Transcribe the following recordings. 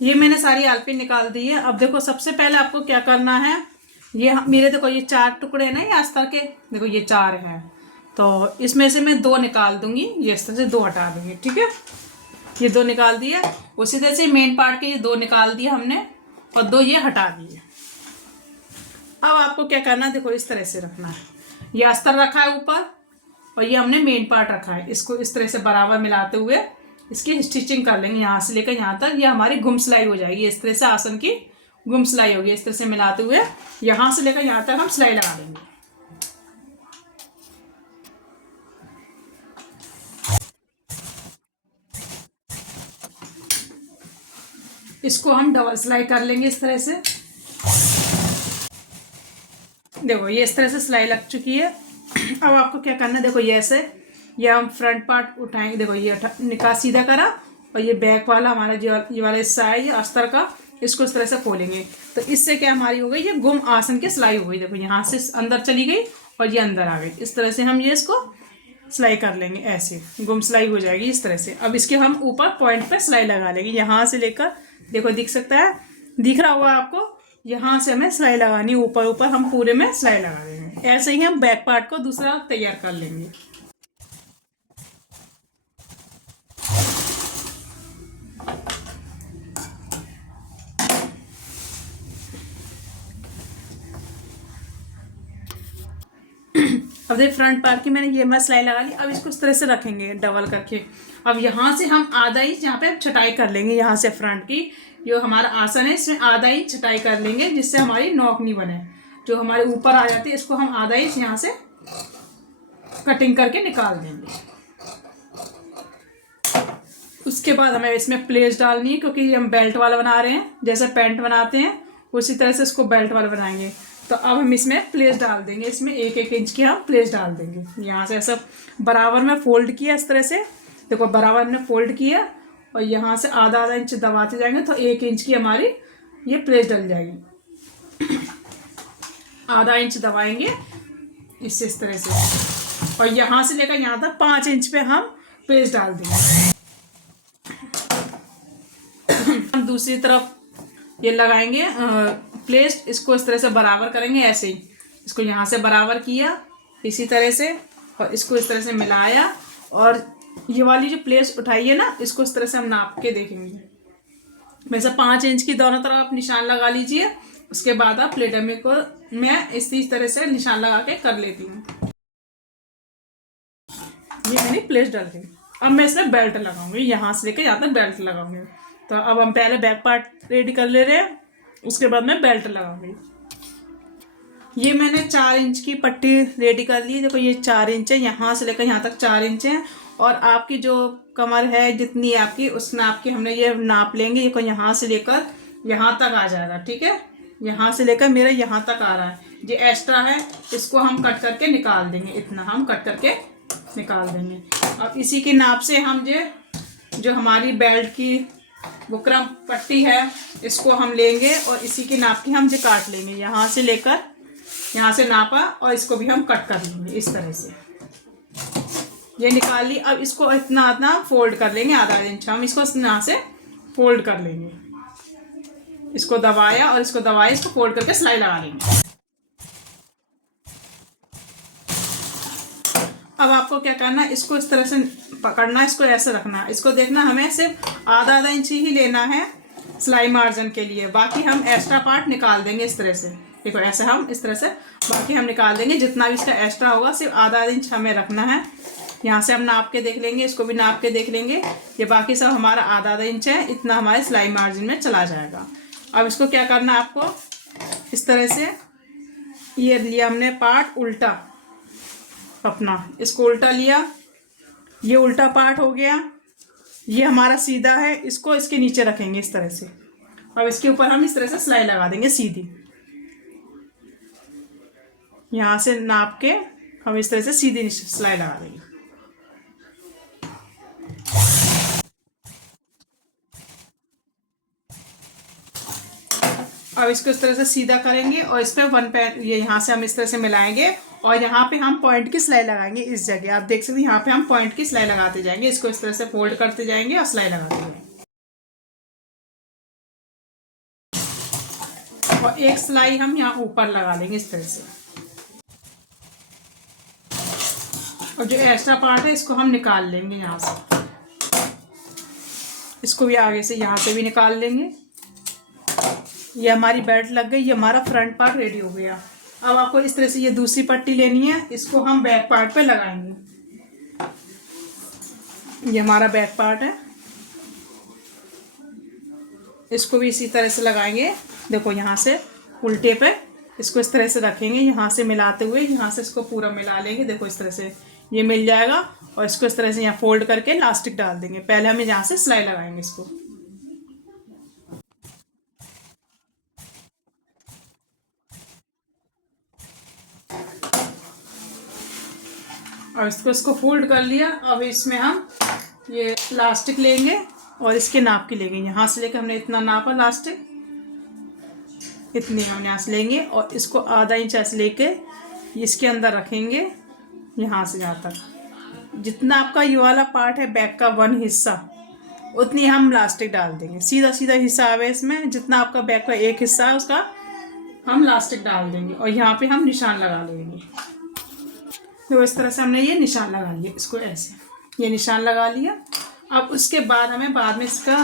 ये मैंने सारी आलपी निकाल दी है। अब देखो सबसे पहले आपको क्या करना है, ये मेरे देखो ये 4 टुकड़े हैं ना ये अस्तर के, देखो ये 4 हैं, तो इसमें से मैं 2 निकाल दूंगी, ये इस तरह से 2 हटा दूंगी। ठीक है, ये 2 निकाल दिए। उसी तरह से मेन पार्ट के ये 2 निकाल दिए हमने और 2 ये हटा दिए। अब आपको क्या करना है, देखो इस तरह से रखना है, ये अस्तर रखा है ऊपर और ये हमने मेन पार्ट रखा है, इसको इस तरह से बराबर मिलाते हुए इसकी स्टिचिंग कर लेंगे यहाँ से लेकर यहाँ तक। ये हमारी गुम सिलाई हो जाएगी, इस तरह से आसन की गुम सिलाई होगी। इस तरह से मिलाते हुए यहाँ से लेकर यहाँ तक हम सिलाई लगा देंगे। इसको हम डबल सिलाई कर लेंगे इस तरह से। देखो ये इस तरह से सिलाई लग चुकी है। अब आपको क्या करना है, देखो ये ऐसे, ये हम फ्रंट पार्ट उठाएंगे, देखो ये निकाल सीधा करा और ये बैक वाला हमारा जो ये वाला हिस्सा है ये अस्तर का, इसको इस तरह से खोलेंगे। तो इससे क्या हमारी हो गई, ये गुम आसन की सिलाई हो गई। देखो यहाँ से अंदर चली गई और ये अंदर आ गई। इस तरह से हम ये इसको सिलाई कर लेंगे, ऐसे गुम सिलाई हो जाएगी इस तरह से। अब इसके हम ऊपर पॉइंट पे सिलाई लगा लेंगे, यहाँ से लेकर, देखो दिख सकता है, दिख रहा होगा आपको, यहाँ से हमें सिलाई लगानी, ऊपर ऊपर हम पूरे में सिलाई लगा देंगे। ऐसे ही हम बैक पार्ट को दूसरा तैयार कर लेंगे। अब देख फ्रंट पार्ट की मैंने ये मैं सिलाई लगा ली। अब इसको इस तरह से रखेंगे डबल करके। अब यहाँ से हम आधा इंच यहाँ पे छटाई कर लेंगे, यहाँ से फ्रंट की जो हमारा आसन है इसमें आधा इंच छटाई कर लेंगे, जिससे हमारी नॉक नहीं बने। जो हमारे ऊपर आ जाती है इसको हम आधा इंच यहाँ से कटिंग करके निकाल देंगे। उसके बाद हमें इसमें प्लेट्स डालनी है, क्योंकि हम बेल्ट वाला बना रहे हैं, जैसे पैंट बनाते हैं उसी तरह से इसको बेल्ट वाला बनाएंगे। तो अब हम इसमें प्लेट्स डाल देंगे, इसमें 1-1 इंच की हम प्लेट्स डाल देंगे। यहाँ से ऐसा बराबर में फोल्ड किया इस तरह से, देखो बराबर में फोल्ड किया और यहाँ से आधा आधा इंच दबाते जाएंगे तो 1 इंच की हमारी ये प्लेट्स डल जाएगी। आधा इंच दबाएंगे इससे इस तरह से, और यहाँ से लेकर यहाँ तक 5 इंच पे हम प्लेट्स डाल देंगे। हम दूसरी तरफ ये लगाएंगे प्लेट, इसको इस तरह से बराबर करेंगे, ऐसे ही इसको यहाँ से बराबर किया इसी तरह से और इसको इस तरह से मिलाया। और ये वाली जो प्लेट उठाई है ना, इसको इस तरह से हम नाप के देखेंगे। वैसे 5 इंच की दोनों तरफ आप निशान लगा लीजिए। उसके बाद आप प्लेट में को मैं इस तरह से निशान लगा के कर लेती हूँ। ये मैंने प्लेट डाल दी। अब मैं इसमें बेल्ट लगाऊंगी, यहाँ से लेकर यहाँ तक बेल्ट लगाऊंगी। तो अब हम पहले बैक पार्ट रेडी कर ले रहे हैं, उसके बाद मैं बेल्ट लगाऊंगी। ये मैंने 4 इंच की पट्टी रेडी कर ली। देखो ये 4 इंच है, यहाँ से लेकर यहाँ तक 4 इंच है। और आपकी जो कमर है जितनी आपकी, उस नाप की हमने ये नाप लेंगे। ये यहाँ से लेकर यहाँ तक आ जाएगा, ठीक है। यहाँ से लेकर मेरा यहाँ तक आ रहा है, ये एक्स्ट्रा है, इसको हम कट करके निकाल देंगे। इतना हम कट करके निकाल देंगे। अब इसी के नाप से हम जो हमारी बेल्ट की बुकरम पट्टी है इसको हम लेंगे और इसी के नाप की हम काट लेंगे। यहाँ से लेकर यहाँ से नापा और इसको भी हम कट कर लेंगे इस तरह से। ये निकाल ली। अब इसको इतना फोल्ड कर लेंगे, आधा इंच हम इसको यहाँ से फोल्ड कर लेंगे। इसको दबाया और इसको दबाया, इसको फोल्ड करके सिलाई लगा लेंगे। अब आपको क्या करना है, इसको इस तरह से पकड़ना, इसको ऐसे रखना है। इसको देखना हमें सिर्फ आधा इंच ही लेना है सिलाई मार्जिन के लिए, बाकी हम एक्स्ट्रा पार्ट निकाल देंगे इस तरह से। देखो ऐसे हम इस तरह से बाकी हम निकाल देंगे। जितना भी इसका एक्स्ट्रा होगा सिर्फ आधा इंच हमें रखना है। यहाँ से हम नाप के देख लेंगे, इसको भी नाप के देख लेंगे। ये बाकी सब हमारा आधा इंच है, इतना हमारे सिलाई मार्जिन में चला जाएगा। अब इसको क्या करना है आपको, इस तरह से ये लिया हमने पार्ट उल्टा अपना, इसको उल्टा लिया, ये उल्टा पार्ट हो गया। ये हमारा सीधा है, इसको इसके नीचे रखेंगे इस तरह से। अब इसके ऊपर हम इस तरह से सिलाई लगा देंगे सीधी। यहाँ से नाप के हम इस तरह से सीधी सिलाई लगा देंगे। अब इसको इस तरह से सीधा करेंगे और इस पर 1 पैर ये यहाँ से हम इस तरह से मिलाएंगे और यहाँ पे हम पॉइंट की सिलाई लगाएंगे। इस जगह आप देख सकते हैं, यहाँ पे हम पॉइंट की सिलाई लगाते जाएंगे। इसको इस तरह से फोल्ड करते जाएंगे और सिलाई लगाते जाएंगे। और एक सिलाई हम यहाँ ऊपर लगा लेंगे इस तरह से। और जो एक्स्ट्रा पार्ट है इसको हम निकाल लेंगे यहाँ से, इसको भी आगे से यहाँ से भी निकाल लेंगे। ये हमारी बेल्ट लग गई, ये हमारा फ्रंट पार्ट रेडी हो गया। अब आपको इस तरह से ये दूसरी पट्टी लेनी है, इसको हम बैक पार्ट पे लगाएंगे। ये हमारा बैक पार्ट है, इसको भी इसी तरह से लगाएंगे। देखो यहाँ से उल्टे पे इसको इस तरह से रखेंगे, यहाँ से मिलाते हुए यहाँ से इसको पूरा मिला लेंगे। देखो इस तरह से ये मिल जाएगा और इसको इस तरह से यहाँ फोल्ड करके इलास्टिक डाल देंगे। पहले हम यहाँ से सिलाई लगाएंगे इसको। और इसको फोल्ड कर लिया। अब इसमें हम ये इलास्टिक लेंगे और इसके नाप की लेंगे। यहाँ से लेकर हमने इतना नापा इलास्टिक, इतनी हम यहाँ से लेंगे और इसको आधा इंच ऐसे लेके इसके अंदर रखेंगे। यहाँ से यहाँ तक जितना आपका ये वाला पार्ट है बैक का 1 हिस्सा, उतनी हम इलास्टिक डाल देंगे। सीधा सीधा हिसाब है इसमें, जितना आपका बैक का 1 हिस्सा है उसका हम इलास्टिक डाल देंगे और यहाँ पे हम निशान लगा लेंगे। तो इस तरह से हमने ये निशान लगा लिया, इसको ऐसे ये निशान लगा लिया। अब उसके बाद हमें बाद में इसका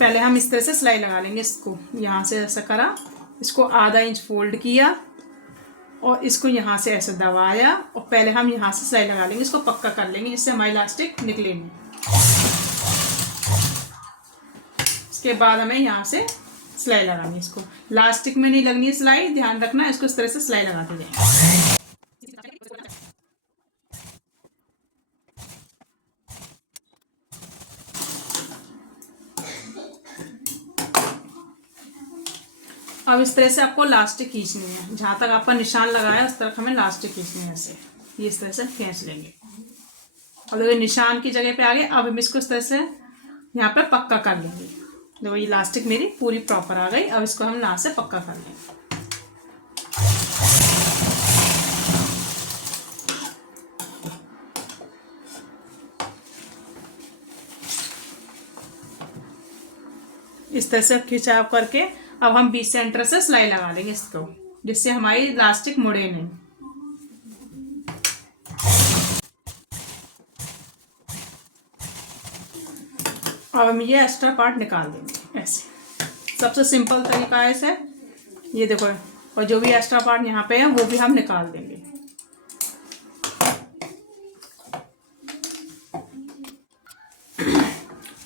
पहले हम इस तरह से सिलाई लगा लेंगे। इसको यहाँ से ऐसा करा, इसको आधा इंच फोल्ड किया और इसको यहाँ से ऐसे दबाया और पहले हम यहाँ से सिलाई लगा लेंगे। इसको पक्का कर लेंगे जिससे हमारी इलास्टिक निकलेगी। इसके बाद हमें यहाँ से सिलाई लगानी है। इसको इलास्टिक में नहीं लगनी है सिलाई, ध्यान रखना। इसको इस तरह से सिलाई लगाते जाए। अब इस तरह से आपको इलास्टिक खींचनी है, जहाँ तक आपका निशान लगाया उस तरफ हमें इलास्टिक खींचनी है। ऐसे ये इस तरह से खींच लेंगे। अब देखो निशान की जगह पे आ गए। अब हम इसको इस तरह से यहाँ पे पक्का कर लेंगे। देखो ये इलास्टिक मेरी पूरी प्रॉपर आ गई। अब इसको हम यहाँ से पक्का कर लेंगे। इस तरह से खिंचाव करके अब हम बीच सेंटर से सिलाई लगा लेंगे इसको, जिससे हमारी इलास्टिक मुड़े नहीं। अब हम ये एक्स्ट्रा पार्ट निकाल देंगे ऐसे। सबसे सिंपल तरीका है इसे, ये देखो। और जो भी एक्स्ट्रा पार्ट यहाँ पे है वो भी हम निकाल देंगे।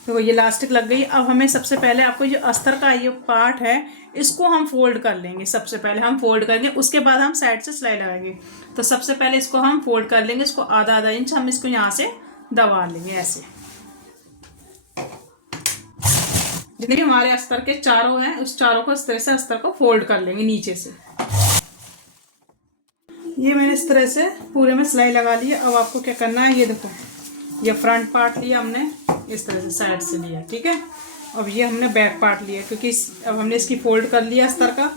देखो ये इलास्टिक लग गई। अब हमें सबसे पहले आपको जो अस्तर का ये पार्ट है इसको हम फोल्ड कर लेंगे। सबसे पहले हम फोल्ड करेंगे, उसके बाद हम साइड से सिलाई लगाएंगे। तो सबसे पहले इसको हम फोल्ड कर लेंगे। इसको आधा आधा इंच हम इसको यहाँ से दबा लेंगे ऐसे। जितने भी हमारे अस्तर के चारों हैं उस चारों को इस तरह से अस्तर को फोल्ड कर लेंगे नीचे से। ये मैंने इस तरह से पूरे में सिलाई लगा ली है। अब आपको क्या करना है, ये देखो ये फ्रंट पार्ट लिया हमने, इस तरह से साइड से लिया, ठीक है। अब ये हमने बैक पार्ट लिया, क्योंकि अब हमने इसकी फोल्ड कर लिया अस्तर का।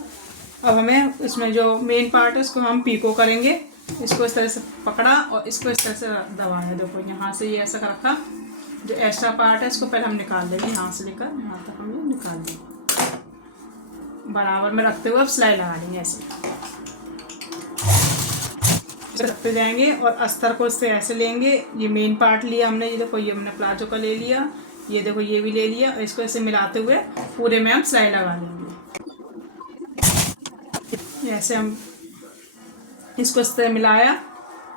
अब हमें इसमें जो मेन पार्ट है उसको हम पीको करेंगे। इसको इस तरह से पकड़ा और इसको इस तरह से दबाया। देखो यहाँ से ये ऐसा रखा। जो एक्स्ट्रा पार्ट है इसको पहले हम निकाल लेंगे, यहाँ से लेकर यहाँ तक हम ये निकाल देंगे। बराबर में रखते हुए अब सिलाई लगा लेंगे ऐसे रखते जाएंगे। और अस्तर को इससे ऐसे लेंगे। ये मेन पार्ट लिया हमने, ये देखो ये हमने प्लाजो का ले लिया, ये देखो ये भी ले लिया। और इसको ऐसे मिलाते हुए पूरे में हम सिलाई लगा लेंगे। ऐसे हम इसको इस तरह मिलाया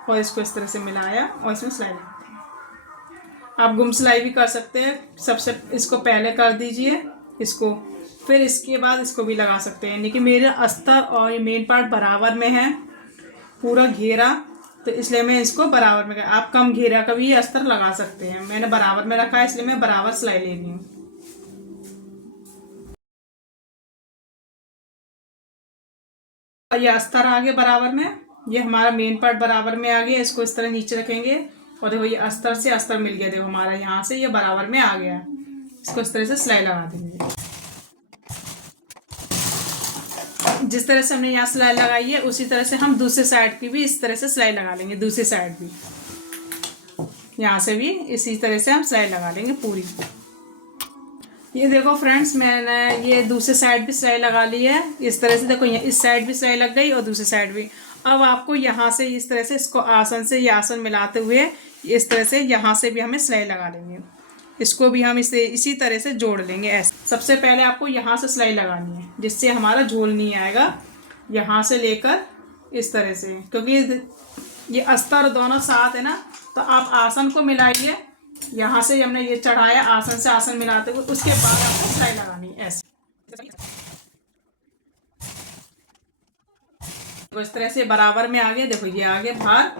और इसको इस तरह से मिलाया और इसमें सिलाई लगाते हैं। आप गुम सिलाई भी कर सकते हैं। सबसे इसको पहले कर दीजिए इसको, फिर इसके बाद इसको भी लगा सकते हैं। यानी कि मेरे अस्तर और ये मेन पार्ट बराबर में है, पूरा घेरा, तो इसलिए मैं इसको बराबर में। आप कम घेरा का भी अस्तर लगा सकते हैं। मैंने बराबर में रखा है इसलिए मैं बराबर सिलाई ले रही हूँ। ये अस्तर आ गया बराबर में, ये हमारा मेन पार्ट बराबर में आ गया। इसको इस तरह नीचे रखेंगे और देखो ये अस्तर से अस्तर मिल गया। देखो हमारा यहाँ से ये बराबर में आ गया। इसको इस तरह से सिलाई लगा देंगे। जिस तरह से हमने यहाँ सिलाई लगाई है उसी तरह से हम दूसरे साइड की भी इस तरह से सिलाई लगा लेंगे। दूसरी साइड भी यहाँ से भी इसी तरह से हम सिलाई लगा लेंगे पूरी। ये देखो फ्रेंड्स, मैंने ये दूसरे साइड भी सिलाई लगा ली है। इस तरह से देखो, इस साइड भी सिलाई लग गई और दूसरी साइड भी। अब आपको यहाँ से इस तरह से इसको आसन से ये आसन मिलाते हुए इस तरह से यहाँ से भी हमें सिलाई लगा लेंगे। इसको भी हम इसी तरह से जोड़ लेंगे ऐसे। सबसे पहले आपको यहाँ से सिलाई लगानी है जिससे हमारा झोल नहीं आएगा। यहाँ से लेकर इस तरह से, क्योंकि ये अस्तर दोनों साथ है ना, तो आप आसन को मिलाइए। यहाँ से हमने ये चढ़ाया, आसन से आसन मिलाते हुए, उसके बाद आपको सिलाई लगानी है ऐसे। तो इस तरह से बराबर में आ गया। देखो ये आगे बाहर,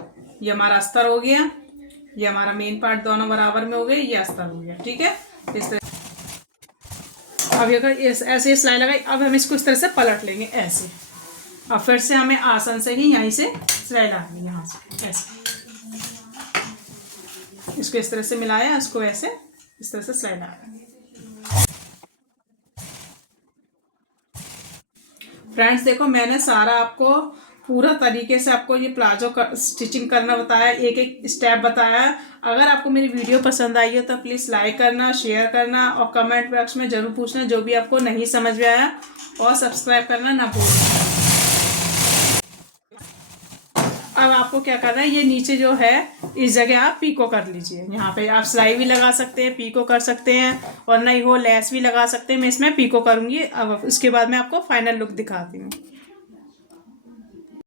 ये हमारा अस्तर हो गया, ये हमारा मेन पार्ट दोनों बराबर में हो गए, ये अस्तर हो गया। ठीक है, इस तरह। अब अगर ऐसे सिलाई लगाई, अब हम इसको इस तरह से पलट लेंगे ऐसे। अब फिर से हमें आसन से ही यहीं से सिलाई लगानी, यहाँ से ऐसे। इसको इस तरह से मिलाया, इसको ऐसे इस तरह से सिलाई लगाया। फ्रेंड्स देखो, मैंने सारा आपको पूरा तरीके से आपको ये प्लाजो स्टिचिंग करना बताया, एक एक स्टेप बताया। अगर आपको मेरी वीडियो पसंद आई हो तो प्लीज़ लाइक करना, शेयर करना और कमेंट बॉक्स में ज़रूर पूछना जो भी आपको नहीं समझ में आया, और सब्सक्राइब करना ना भूलना। अब आपको क्या करना है, ये नीचे जो है इस जगह आप पीको कर लीजिए। यहाँ पे आप सिलाई भी लगा सकते हैं, पीको कर सकते हैं, और नहीं हो लेस भी लगा सकते हैं। मैं इसमें पीको करूँगी। अब उसके बाद मैं आपको फाइनल लुक दिखाती हूँ।